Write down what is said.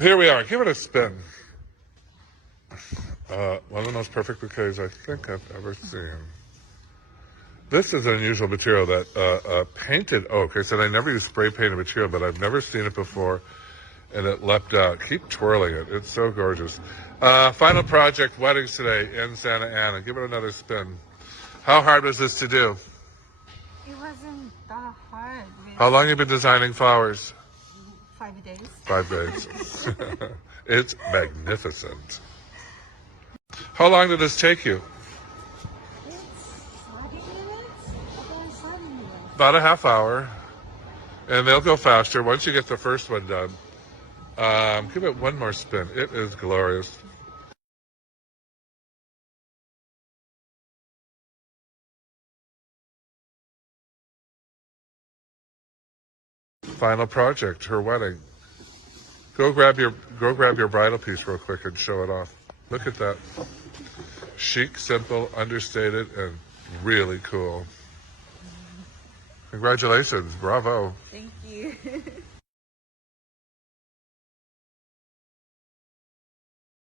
Here we are. Give it a spin. One of the most perfect bouquets I think I've ever seen. This is an unusual material, that painted oak. I said I never use spray painted material, but I've never seen it before, and it leapt out. Keep twirling it. It's so gorgeous. Final project, weddings today in Santa Ana. Give it another spin. How hard was this to do? It wasn't that hard. How long have you been designing flowers? 5 days. 5 days. It's magnificent. How long did this take you? It's 30 minutes. About 30 minutes. About a half hour. And they'll go faster once you get the first one done. Give it one more spin. It is glorious. Final project, her wedding. Go grab your bridal piece real quick and show it off. Look at that. Chic, simple, understated, and really cool. Congratulations. Bravo. Thank you.